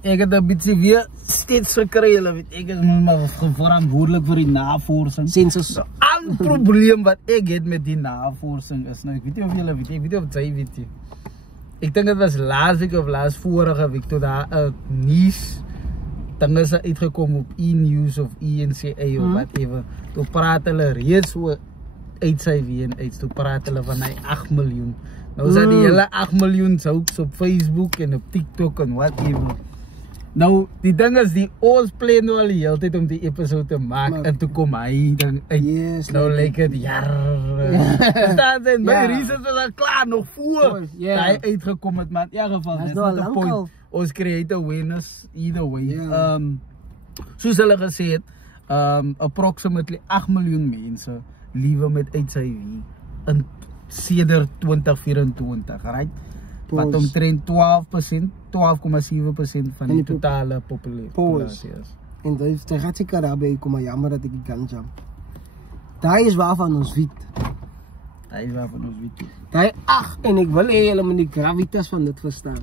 Ik heb een beetje weer steeds gekregen. Ik ben maar verantwoordelijk voor die navorsing. Census. Een probleem wat ik heb met die navorsing is, nou, ik weet niet of jullie weten, ik weet niet of zij weten. Ik denk het was laatst week of laatst vorige week toen daar nieuws, dan is er uitgekomen op E-News of ENCA of whatever. Toen praten hulle reeds over HIV en AIDS, toen praten hulle van 8 miljoen. Nou zijn die hele 8 miljoen ook op Facebook en op TikTok en whatever. Nou, die ding is die ons plannen al die hele tijd om die episode te maken. En toen kom hij dan uit. Yes, nou lijkt het Verstaan ze? Mijn research was al klaar, nog voor hij uitgekomen is. Maar in ieder geval, dat is not the point. Ons create awareness, either way. Zoals hulle gezegd, approximately 8 miljoen mensen leven met HIV. En sedert 2024, right? Wat omtrent 12,7% van de totale populatie is. En dat gaat zeker daarbij komen, jammer dat ik die kan jump. Daar is waarvan ons weet. Daar is waarvan ons weet. Daar, ach, en ik wil helemaal die gravitas van dit verstaan.